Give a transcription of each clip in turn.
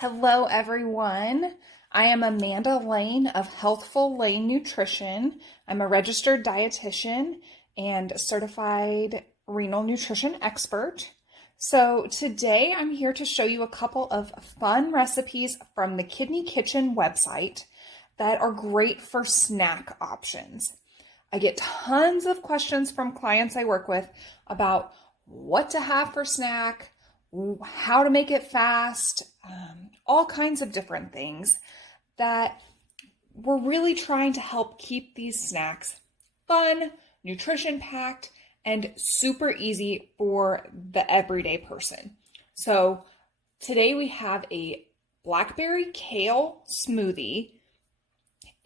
Hello, everyone. I am Amanda Lane of Healthful Lane Nutrition. I'm a registered dietitian and certified renal nutrition expert. So today I'm here to show you a couple of fun recipes from the Kidney Kitchen website that are great for snack options. I get tons of questions from clients I work with about what to have for snack, how to make it fast, all kinds of different things that we're really trying to help keep these snacks fun, nutrition packed, and super easy for the everyday person. So today we have a Blackberry kale smoothie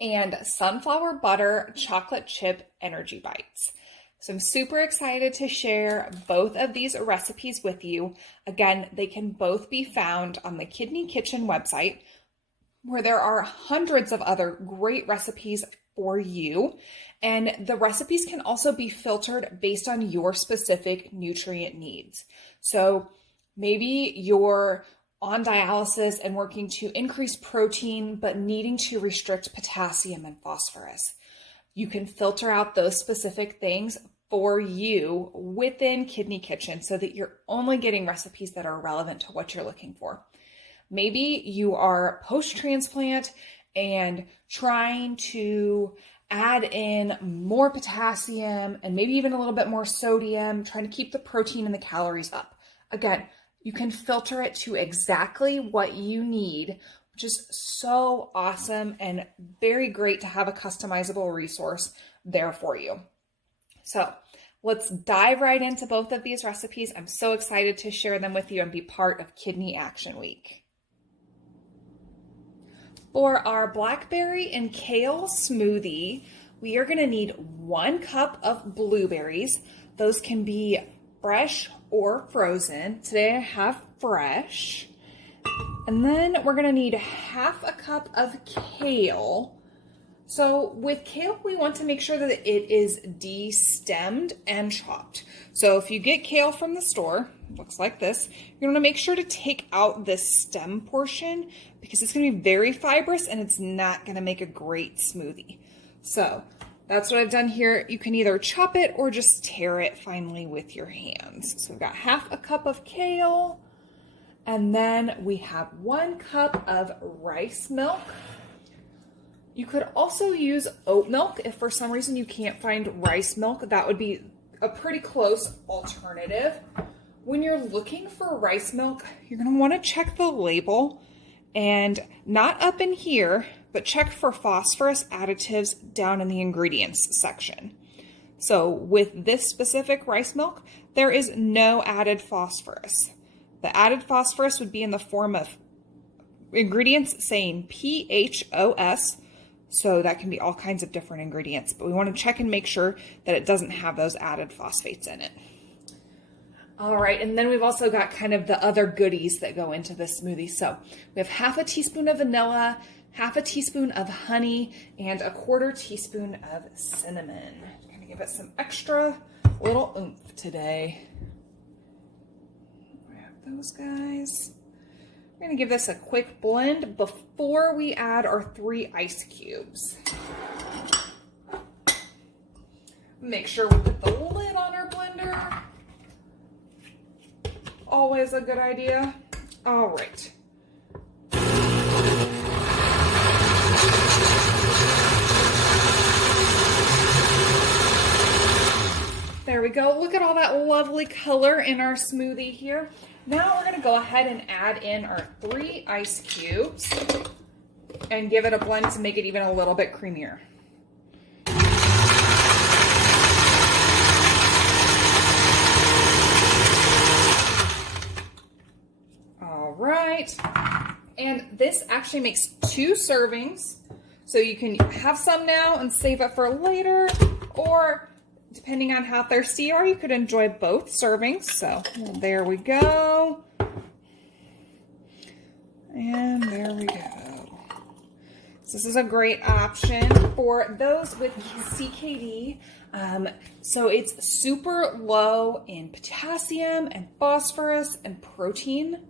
and sunflower butter chocolate chip energy bites. So I'm super excited to share both of these recipes with you. Again, they can both be found on the Kidney Kitchen website, where there are hundreds of other great recipes for you. And the recipes can also be filtered based on your specific nutrient needs. So maybe you're on dialysis and working to increase protein, but needing to restrict potassium and phosphorus. You can filter out those specific things for you within Kidney Kitchen so that you're only getting recipes that are relevant to what you're looking for. Maybe you are post-transplant and trying to add in more potassium and maybe even a little bit more sodium, trying to keep the protein and the calories up. Again, you can filter it to exactly what you need, which is so awesome and very great to have a customizable resource there for you. So let's dive right into both of these recipes. I'm so excited to share them with you and be part of Kidney Action Week. For our blackberry and kale smoothie, we are going to need 1 cup of blueberries. Those can be fresh or frozen. Today I have fresh. And then we're going to need 1/2 cup of kale. So with kale, we want to make sure that it is de-stemmed and chopped. So if you get kale from the store, it looks like this, you're going to make sure to take out this stem portion because it's going to be very fibrous and it's not going to make a great smoothie. So that's what I've done here. You can either chop it or just tear it finely with your hands. So we've got 1/2 cup of kale, and then we have 1 cup of rice milk. You could also use oat milk if for some reason you can't find rice milk. That would be a pretty close alternative. When you're looking for rice milk, you're going to want to check the label and not up in here, but check for phosphorus additives down in the ingredients section. So with this specific rice milk, there is no added phosphorus. The added phosphorus would be in the form of ingredients saying PHOS. So that can be all kinds of different ingredients, but we want to check and make sure that it doesn't have those added phosphates in it. All right, and then we've also got kind of the other goodies that go into this smoothie. So we have 1/2 teaspoon of vanilla, 1/2 teaspoon of honey, and 1/4 teaspoon of cinnamon. I'm going to give it some extra little oomph today. Grab those guys. We're going to give this a quick blend before we add our 3 ice cubes. Make sure we put the lid on our blender. Always a good idea. All right. There we go. Look at all that lovely color in our smoothie here. Now we're going to go ahead and add in our 3 ice cubes and give it a blend to make it even a little bit creamier. All right. And this actually makes 2 servings. So you can have some now and save it for later, or depending on how thirsty you are, you could enjoy both servings. So there we go. And there we go. So this is a great option for those with CKD. So it's super low in potassium and phosphorus and protein.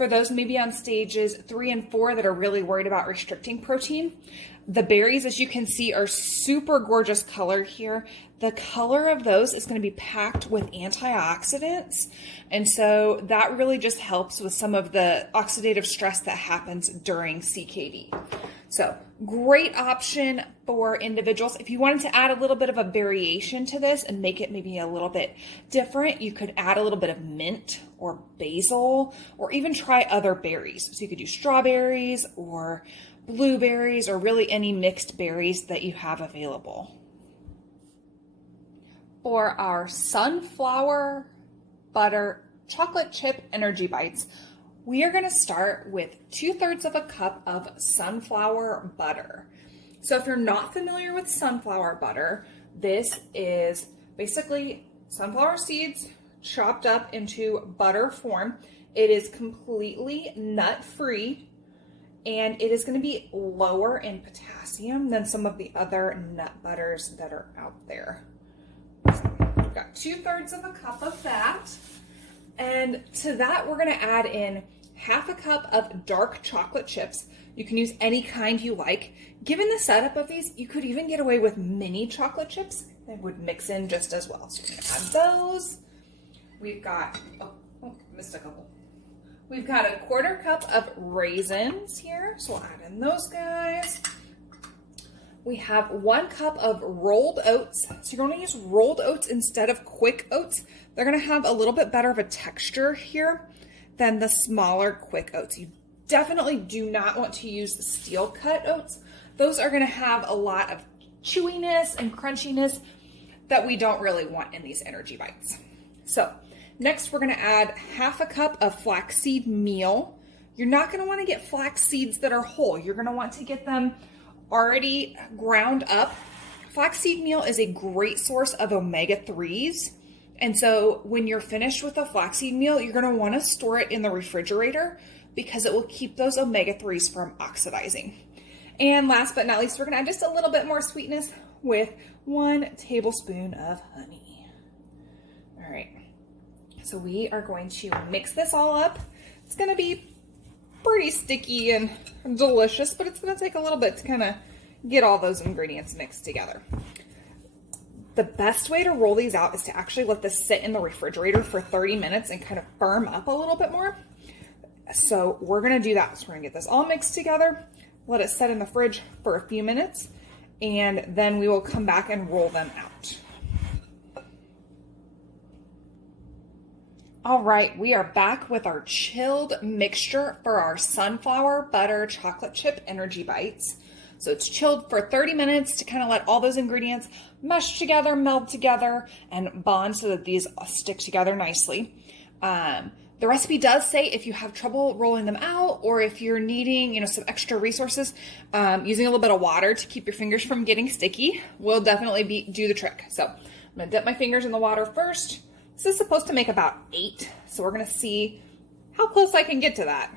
for those maybe on stages 3 and 4 that are really worried about restricting protein. The berries, as you can see, are super gorgeous color here. The color of those is going to be packed with antioxidants. And so that really just helps with some of the oxidative stress that happens during CKD. So great option for individuals. If you wanted to add a little bit of a variation to this and make it maybe a little bit different, you could add a little bit of mint or basil, or even try other berries. So you could do strawberries or blueberries, or really any mixed berries that you have available. For our sunflower butter chocolate chip energy bites, we are going to start with 2/3 of a cup of sunflower butter. So if you're not familiar with sunflower butter, this is basically sunflower seeds chopped up into butter form. It is completely nut-free, and it is going to be lower in potassium than some of the other nut butters that are out there. So we've got 2/3 of a cup of that. And to that, we're going to add in 1/2 cup of dark chocolate chips. You can use any kind you like. Given the setup of these, you could even get away with mini chocolate chips. They would mix in just as well. So we're going to add those. We've got, missed a couple. We've got 1/4 cup of raisins here. So we'll add in those guys. We have 1 cup of rolled oats. So you're going to use rolled oats instead of quick oats. They're going to have a little bit better of a texture here than the smaller quick oats. You definitely do not want to use steel cut oats. Those are going to have a lot of chewiness and crunchiness that we don't really want in these energy bites. So next, we're going to add 1/2 cup of flaxseed meal. You're not going to want to get flax seeds that are whole. You're going to want to get them already ground up. Flaxseed meal is a great source of omega-3s. And so when you're finished with the flaxseed meal, you're going to want to store it in the refrigerator because it will keep those omega-3s from oxidizing. And last but not least, we're going to add just a little bit more sweetness with 1 tablespoon of honey. All right. So we are going to mix this all up. It's going to be pretty sticky and delicious, but it's going to take a little bit to kind of get all those ingredients mixed together. The best way to roll these out is to actually let this sit in the refrigerator for 30 minutes and kind of firm up a little bit more. So we're going to do that. So we're going to get this all mixed together, let it set in the fridge for a few minutes, and then we will come back and roll them out. All right, we are back with our chilled mixture for our sunflower butter chocolate chip energy bites. So it's chilled for 30 minutes to kind of let all those ingredients mesh together, meld together, and bond so that these stick together nicely. The recipe does say if you have trouble rolling them out, or if you're needing, some extra resources, using a little bit of water to keep your fingers from getting sticky will definitely do the trick. So I'm gonna dip my fingers in the water first. This is supposed to make about 8, so we're gonna see how close I can get to that.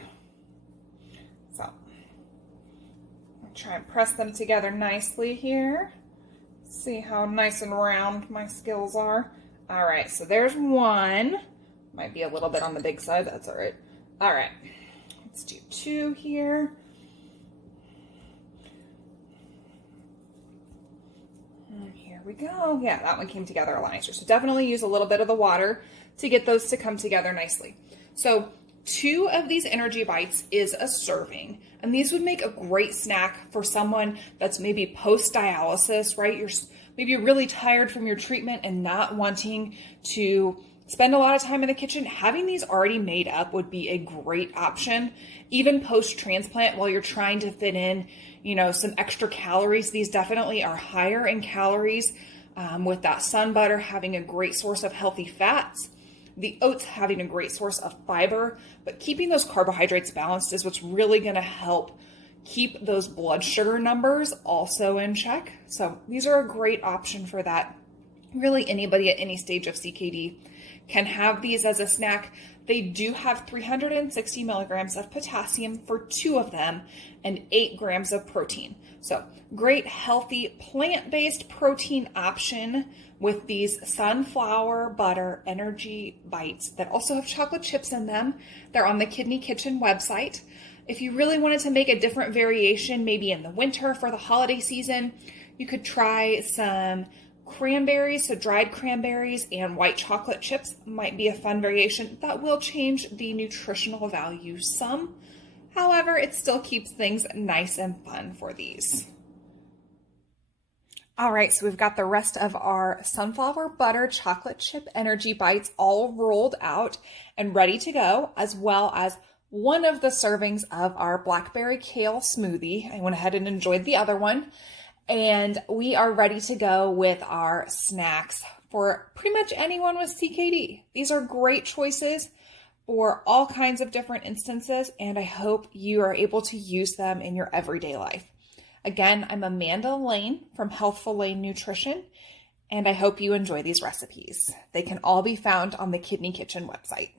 So I'll try and press them together nicely here. See how nice and round my skills are. All right, so there's 1. Might be a little bit on the big side, that's all right. All right, let's do 2 here. And here we go. Yeah, that one came together a lot nicer. So definitely use a little bit of the water to get those to come together nicely. So 2 of these energy bites is a serving, and these would make a great snack for someone that's maybe post-dialysis, right? You're maybe really tired from your treatment and not wanting to spend a lot of time in the kitchen. Having these already made up would be a great option. Even post-transplant, while you're trying to fit in, some extra calories, these definitely are higher in calories, with that sun butter having a great source of healthy fats, the oats having a great source of fiber, but keeping those carbohydrates balanced is what's really going to help keep those blood sugar numbers also in check. So these are a great option for that really anybody at any stage of CKD can have these as a snack. They do have 360 milligrams of potassium for 2 of them and 8 grams of protein. So great, healthy, plant-based protein option with these sunflower butter energy bites that also have chocolate chips in them. They're on the Kidney Kitchen website. If you really wanted to make a different variation, maybe in the winter for the holiday season, you could try some cranberries, so dried cranberries and white chocolate chips might be a fun variation. That will change the nutritional value some. However, it still keeps things nice and fun for these. All right, so we've got the rest of our sunflower butter chocolate chip energy bites all rolled out and ready to go, as well as one of the servings of our Blackberry kale smoothie. I went ahead and enjoyed the other one. And we are ready to go with our snacks for pretty much anyone with CKD. These are great choices for all kinds of different instances, and I hope you are able to use them in your everyday life. Again, I'm Amanda Lane from Healthful Lane Nutrition, and I hope you enjoy these recipes. They can all be found on the Kidney Kitchen website.